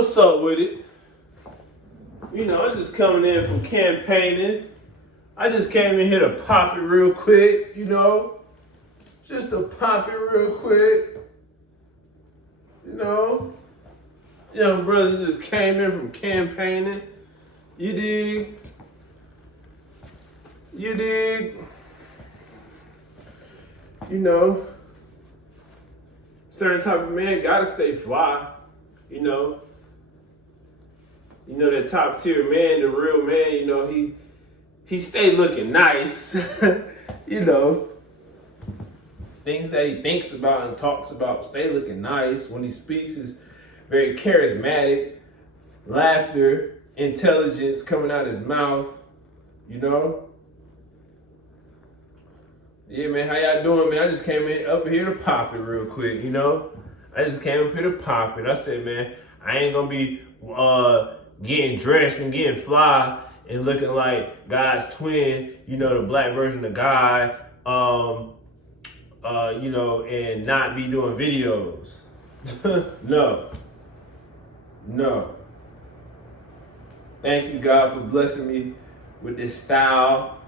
What's up with it? You know, I'm just coming in from campaigning. I just came in here to pop it real quick, you know. Just to pop it real quick. You know. Young brother just came in from campaigning. You dig? You dig? You know. Certain type of man gotta stay fly, you know. You know, that top tier man, the real man, you know, he stay looking nice. You know, things that he thinks about and talks about stay looking nice. When he speaks, is very charismatic, laughter, intelligence coming out his mouth, you know. Yeah, man, how y'all doing, man? I just came in up here to pop it real quick, you know. I just came up here to pop it. I said, man, I ain't gonna be getting dressed and getting fly and looking like God's twin, you know, the black version of God, you know, and not be doing videos. No. Thank you, God, for blessing me with this style,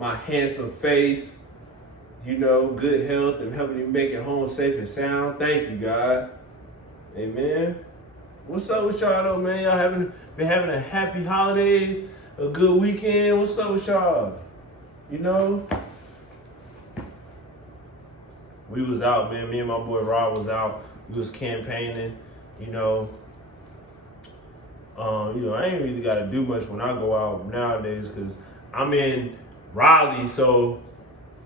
my handsome face, you know, good health, and helping me make it home safe and sound. Thank you, God. Amen. What's up with y'all though, man? Y'all been having a happy holidays, a good weekend. What's up with y'all? You know? We was out, man. Me and my boy Rob was out. We was campaigning, you know. You know, I ain't really gotta do much when I go out nowadays because I'm in Raleigh, so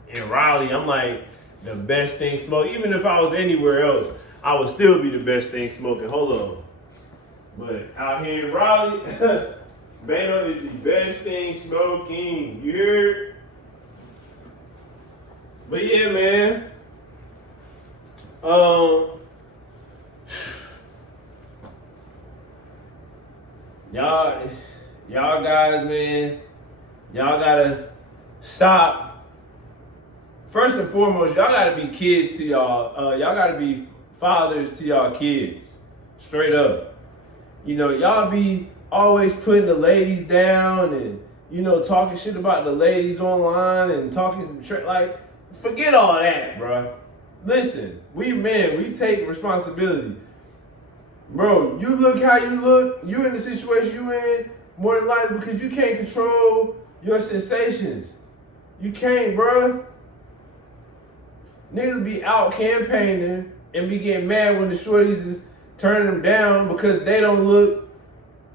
in Raleigh, I'm like the best thing smoking. Even if I was anywhere else, I would still be the best thing smoking. Hold on. But out here in Raleigh, Bane is the best thing smoking. You heard? But yeah, man. Y'all guys, man, y'all gotta stop. First and foremost, y'all gotta be kids to y'all. Y'all gotta be fathers to y'all kids. Straight up. You know, y'all be always putting the ladies down and, you know, talking shit about the ladies online and talking, like, forget all that, bro. Listen, we men, we take responsibility. Bro, you look how you look, you in the situation you in, more than likely because you can't control your sensations. You can't, bro. Niggas be out campaigning and be getting mad when the shorties is turning them down because they don't look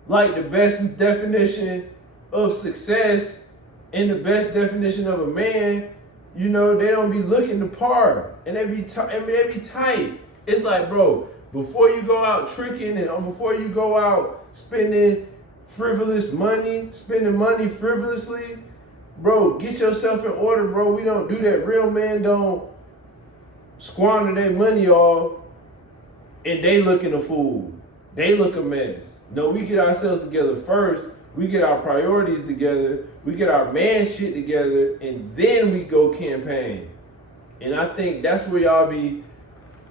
like the best definition of success and the best definition of a man. You know, they don't be looking the part, and they be tight. It's like, bro, before you go out tricking and before you go out spending spending money frivolously, bro, get yourself in order, bro. We don't do that. Real men don't squander their money off and they looking a fool. They look a mess. No, we get ourselves together first. We get our priorities together. We get our man shit together, and then we go campaign. And I think that's where y'all be,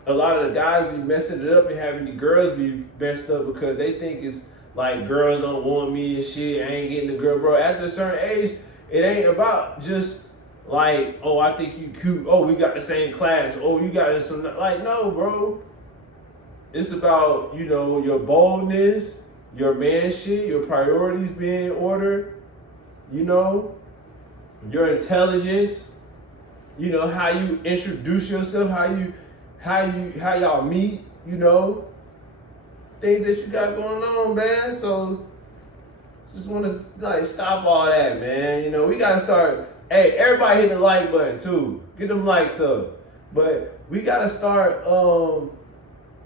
a lot of the guys be messing it up and having the girls be messed up because they think it's like girls don't want me and shit. I ain't getting the girl, bro. After a certain age, it ain't about just like, oh, I think you cute. Oh, we got the same class. Oh, you got this. Like, no, bro. It's about, you know, your boldness, your man shit, your priorities being in order, you know, your intelligence, you know, how you introduce yourself, how y'all meet, you know, things that you got going on, man. So just want to like stop all that, man. You know, we got to start, hey, everybody hit the like button too. Get them likes up. But we got to start,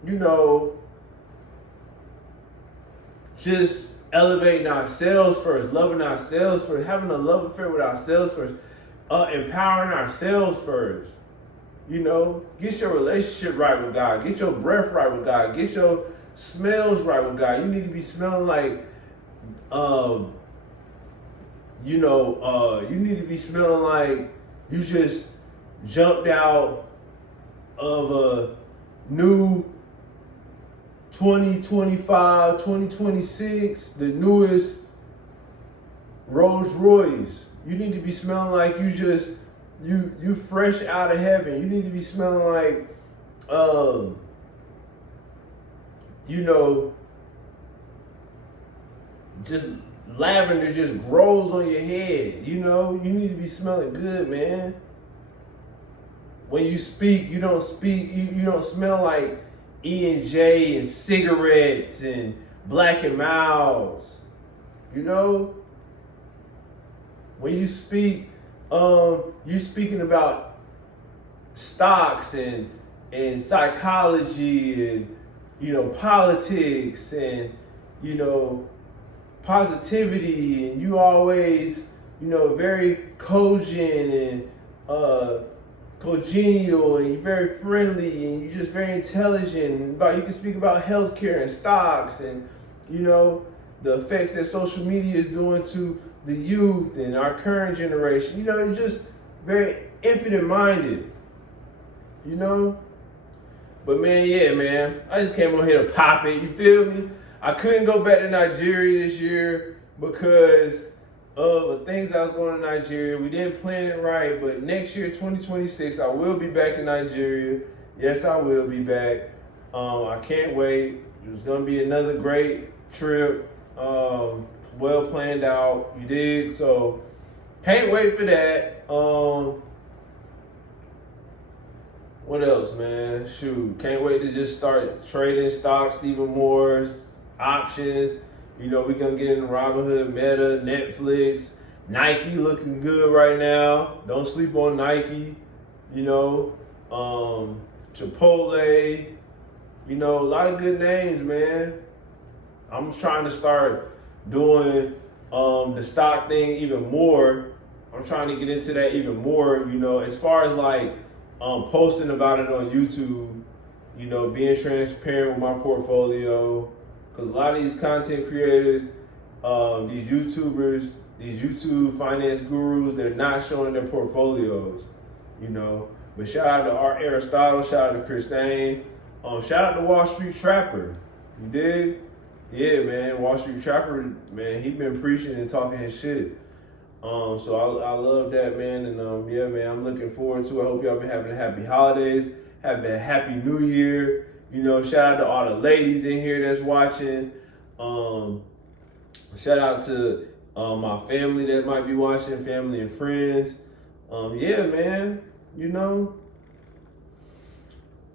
you know, just elevating ourselves first, loving ourselves first, having a love affair with ourselves first, empowering ourselves first. You know, get your relationship right with God. Get your breath right with God. Get your smells right with God. You need to be smelling like, you know, you need to be smelling like you just jumped out of a new 2025, 2026, the newest Rolls Royce. You need to be smelling like you fresh out of heaven. You need to be smelling like, just lavender just grows on your head. You need to be smelling good, man. When you speak, you don't smell like E&J and cigarettes and Black and Miles. When you speak, you're speaking about stocks and psychology and politics and positivity, and you always very cogent and congenial, and you're very friendly, and you're just very intelligent. You can speak about healthcare and stocks and the effects that social media is doing to the youth and our current generation. You're just very infinite minded. But man, I just came on here to pop it. You feel me? I couldn't go back to Nigeria this year because of the things that was going on in Nigeria. We didn't plan it right, but next year, 2026, I will be back in Nigeria. Yes, I will be back. I can't wait. It's gonna be another great trip. Well planned out. You dig? So can't wait for that. What else, man? Shoot, can't wait to just start trading stocks even more, options. We're gonna get into Robinhood, Meta, Netflix, Nike looking good right now. Don't sleep on Nike. Chipotle. A lot of good names, man. I'm trying to start doing the stock thing even more. I'm trying to get into that even more, as far as like posting about it on YouTube, being transparent with my portfolio. Because a lot of these content creators, these YouTubers, these YouTube finance gurus, they're not showing their portfolios, But shout out to Art Aristotle, shout out to Chris Ain, shout out to Wall Street Trapper. You dig? Yeah, man, Wall Street Trapper, man, he been preaching and talking his shit. So I love that, man. And yeah, man, I'm looking forward to it. I hope y'all been having a happy holidays, having a happy new year. Shout out to all the ladies in here that's watching. Shout out to my family that might be watching, family and friends. Yeah, man,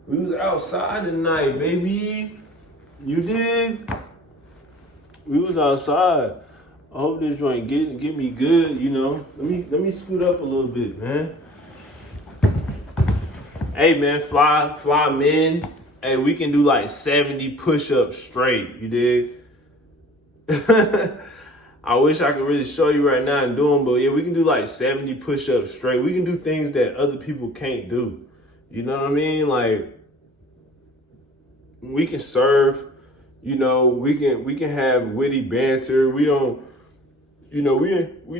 we was outside tonight, baby. You did? We was outside. I hope this joint get me good, Let me scoot up a little bit, man. Hey, man, fly men. Hey, we can do like 70 push-ups straight, you dig? I wish I could really show you right now and do them, but yeah, we can do like 70 push-ups straight. We can do things that other people can't do. You know what I mean? Like, we can surf, we can have witty banter. We don't, we're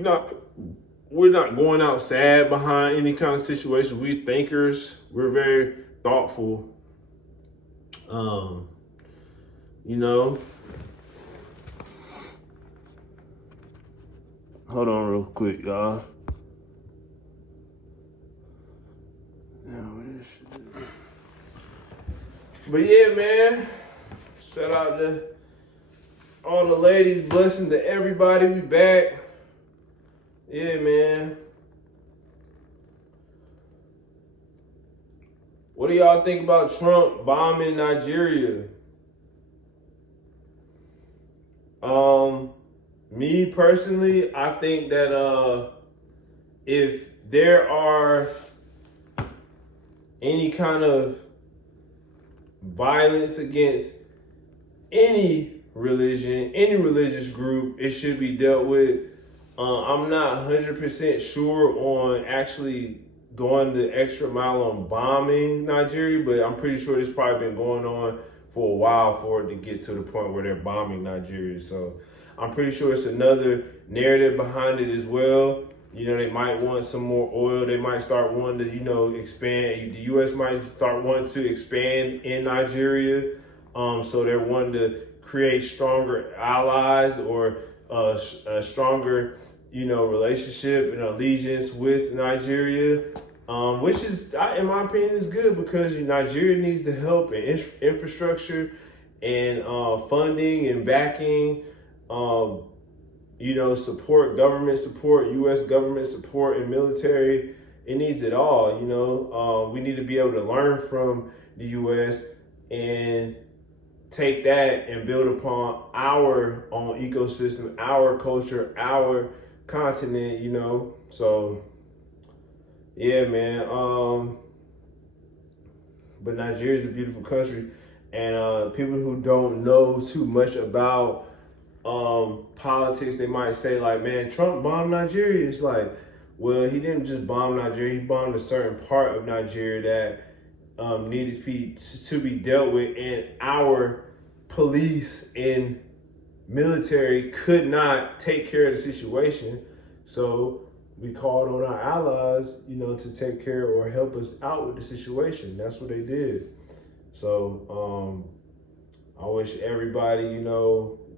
not going out sad behind any kind of situation. We're thinkers. We're very thoughtful. Hold on real quick, y'all. But yeah, man, shout out to all the ladies, blessing to everybody. We back. Yeah, man. What do y'all think about Trump bombing Nigeria? Me personally, I think that if there are any kind of violence against any religion, any religious group, it should be dealt with. I'm not 100% sure on actually going the extra mile on bombing Nigeria, but I'm pretty sure it's probably been going on for a while for it to get to the point where they're bombing Nigeria. So I'm pretty sure it's another narrative behind it as well. They might want some more oil. They might start wanting to, expand. The U.S. might start wanting to expand in Nigeria. So they're wanting to create stronger allies or a stronger, relationship and allegiance with Nigeria, which is, in my opinion, is good because Nigeria needs the help and infrastructure and funding and backing, support, government support, U.S. government support and military. It needs it all, we need to be able to learn from the U.S. and take that and build upon our own ecosystem, our culture, our continent, So, yeah, man. But Nigeria is a beautiful country, and people who don't know too much about politics, they might say like, man, Trump bombed Nigeria. It's like, well, he didn't just bomb Nigeria. He bombed a certain part of Nigeria that needed to be dealt with, and our police and military could not take care of the situation. So we called on our allies, to take care or help us out with the situation. That's what they did. So I wish everybody,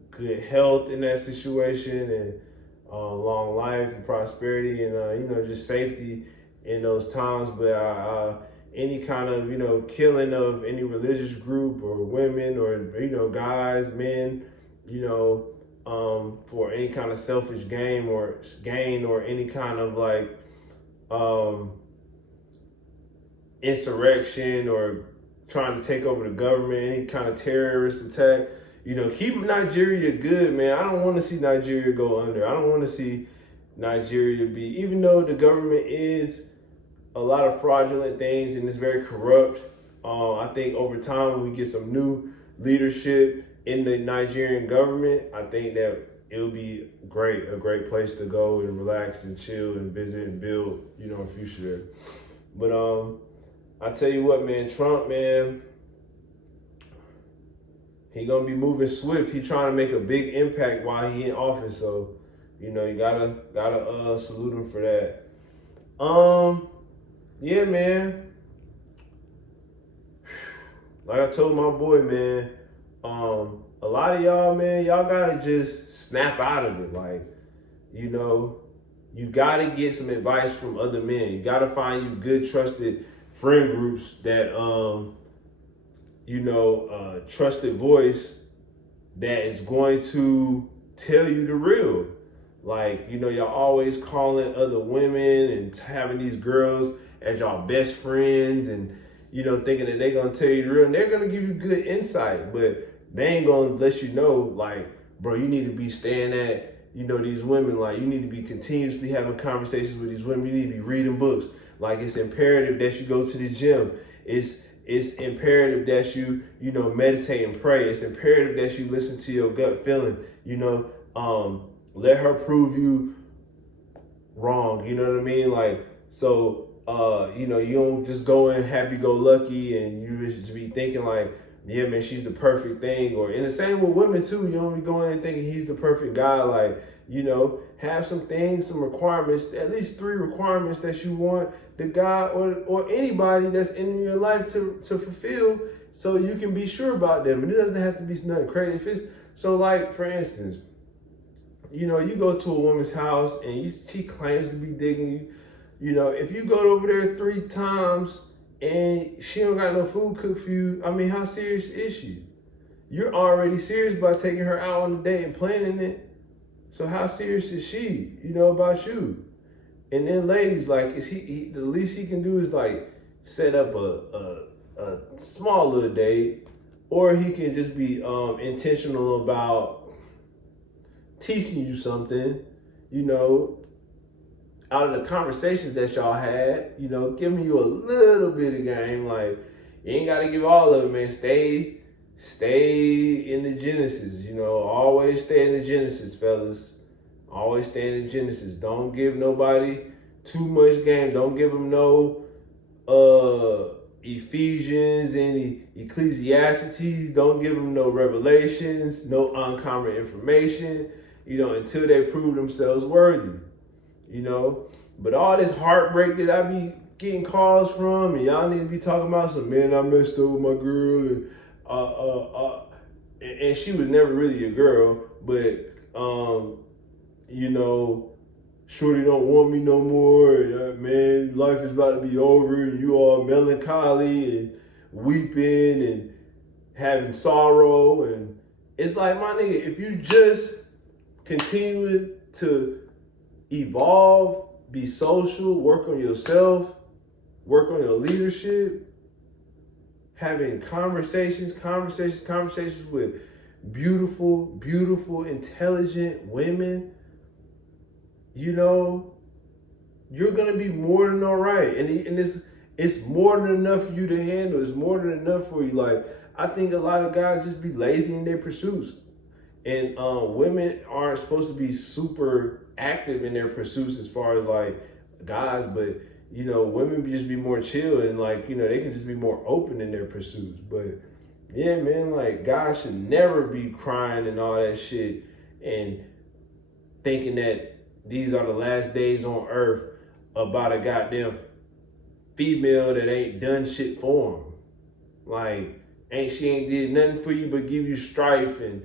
good health in that situation, and long life and prosperity, and just safety in those times. But any kind of killing of any religious group or women or guys, men, for any kind of selfish gain or any kind of like insurrection or trying to take over the government, any kind of terrorist attack. Keep Nigeria good, man. I don't want to see Nigeria go under. I don't want to see Nigeria be, even though the government is a lot of fraudulent things and it's very corrupt. I think over time, when we get some new leadership in the Nigerian government, I think that it'll be a great place to go and relax and chill and visit and build, a future there. But I tell you what, man, Trump, man, he gonna be moving swift. He trying to make a big impact while he in office. So, you gotta salute him for that. Yeah, man. Like I told my boy, man, a lot of y'all, man, y'all gotta just snap out of it. Like, you gotta get some advice from other men. You gotta find you good, trusted friend groups that, trusted voice that is going to tell you the real. Like, y'all always calling other women and having these girls as y'all best friends and, thinking that they're going to tell you the real. And they're going to give you good insight, but they ain't going to let you know, like, bro, you need to be staying at, these women. Like, you need to be continuously having conversations with these women. You need to be reading books. Like, it's imperative that you go to the gym. It's imperative that you, meditate and pray. It's imperative that you listen to your gut feeling, let her prove you wrong. You know what I mean? Like, so, you don't just go in happy-go-lucky and you just be thinking like, yeah, man, she's the perfect thing. Or in the same with women too, you don't be going in thinking he's the perfect guy. Like, have some things, some requirements, at least 3 requirements that you want the guy or anybody that's in your life to fulfill, so you can be sure about them. And it doesn't have to be nothing crazy. If it's, so like, for instance, you go to a woman's house and she claims to be digging you. If you go over there 3 times and she don't got no food cooked for you, I mean, how serious is she? You're already serious about taking her out on a date and planning it. So how serious is she, about you? And then ladies, like, is he the least he can do is like set up a small little date, or he can just be intentional about teaching you something, out of the conversations that y'all had, giving you a little bit of game. Like, you ain't gotta give all of it, man. Stay in the Genesis, always stay in the Genesis, fellas. Always stay in the Genesis. Don't give nobody too much game. Don't give them no Ephesians and Ecclesiastes. Don't give them no Revelations, no uncommon information, until they prove themselves worthy, But all this heartbreak that I be getting calls from, and y'all need to be talking about some, man, I messed up with my girl, and and she was never really a girl, but you know, shorty don't want me no more. Man, life is about to be over. And you all melancholy and weeping and having sorrow. And it's like, my nigga, if you just continue to evolve, be social, work on yourself, work on your leadership, having conversations with beautiful, intelligent women, you know, you're gonna be more than all right. And it's more than enough for you to handle. It's more than enough for you. Like, I think a lot of guys just be lazy in their pursuits. And women aren't supposed to be super active in their pursuits as far as like guys, but you know, women just be more chill and like, you know, they can just be more open in their pursuits. But yeah, man, like guys should never be crying and all that shit and thinking that these are the last days on earth about a goddamn female that ain't done shit for them. Like, she ain't did nothing for you but give you strife and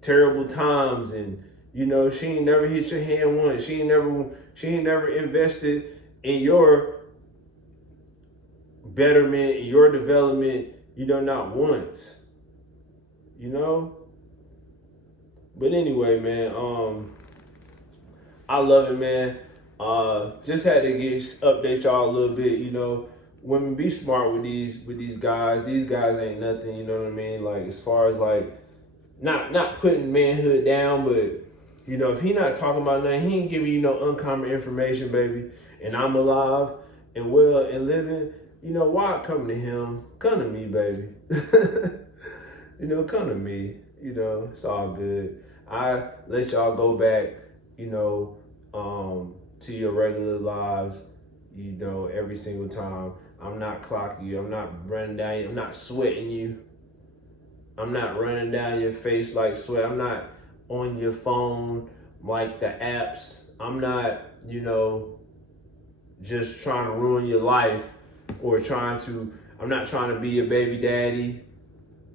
terrible times, and you know, she ain't never hit your hand once. She ain't never invested in your betterment, in your development, you know, not once. You know? But anyway, man, I love it, man. Just had to update y'all a little bit, you know. Women, be smart with these guys. These guys ain't nothing, you know what I mean? Like, as far as like not putting manhood down, but you know, if he not talking about nothing, he ain't giving you no uncommon information, baby, and I'm alive and well and living, you know, why come to him? Come to me, baby. You know, come to me. You know, it's all good. I let y'all go back, you know, to your regular lives, you know, every single time. I'm not clocking you. I'm not running down you. I'm not sweating you. I'm not running down your face like sweat. I'm not on your phone like the apps. I'm not, you know, just trying to ruin your life or I'm not trying to be your baby daddy.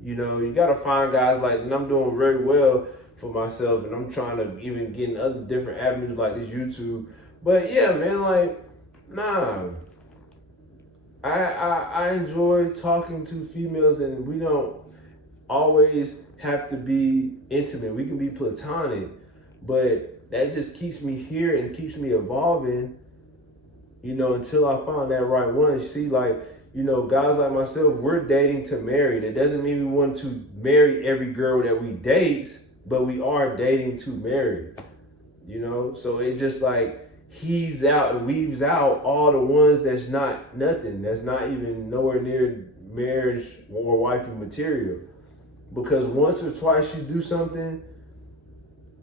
You know, you gotta find guys like, and I'm doing very well for myself, and I'm trying to even get in other different avenues like this YouTube. But yeah, man, like, nah. I enjoy talking to females, and we don't always have to be intimate. We can be platonic, but that just keeps me here and keeps me evolving, you know, until I find that right one. See, like, you know, guys like myself, we're dating to marry. That doesn't mean we want to marry every girl that we date, but we are dating to marry, you know? So it just like heaves out and weaves out all the ones that's not nothing, that's not even nowhere near marriage or wifey material. Because once or twice you do something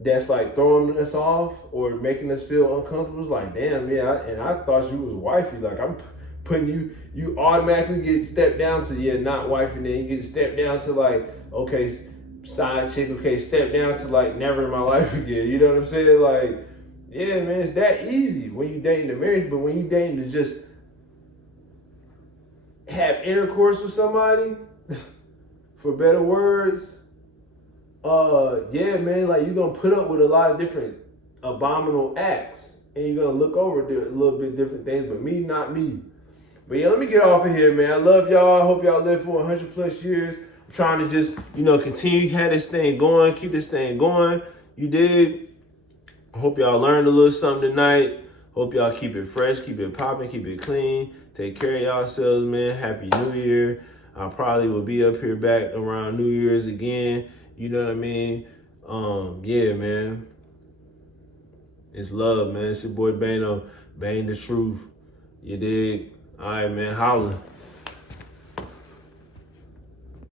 that's like throwing us off or making us feel uncomfortable, it's like, damn, yeah, and I thought you was wifey. Like, I'm putting you automatically get stepped down to, yeah, not wifey. Then you get stepped down to like, okay, side chick, okay, step down to like never in my life again. You know what I'm saying? Like, yeah, man, it's that easy when you dating the marriage, but when you dating to just have intercourse with somebody, for better words, yeah, man, like you're gonna put up with a lot of different abominable acts, and you're gonna look over a little bit different things, but me, not me. But yeah, let me get off of here, man. I love y'all. I hope y'all live for 100 plus years. I'm trying to just, you know, continue to have this thing going, keep this thing going. You dig? I hope y'all learned a little something tonight. Hope y'all keep it fresh, keep it popping, keep it clean. Take care of yourselves, man. Happy New Year. I probably will be up here back around New Year's again. You know what I mean? Yeah, man. It's love, man. It's your boy Bane, Bane the Truth. You dig? All right, man. Holla.